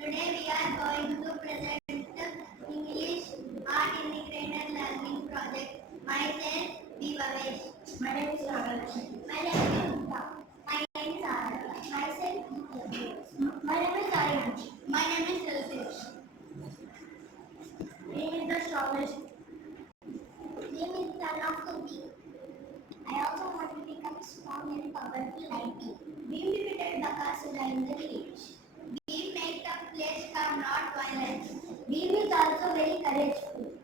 Today we are going to present the English Art Integrated Learning Project. Myself, B. Bhavesh. My name is Raghalaxmi. My name is Yudha. My name is Arya. Myself, my name is Aryansh. My name is Ritesh. Name is the strongest. Name is son of Kunti. I also want to become strong and powerful like me. Beam defeated Bakasura in the village. Beam makes the place calm, not violence. Beam is also very courageous.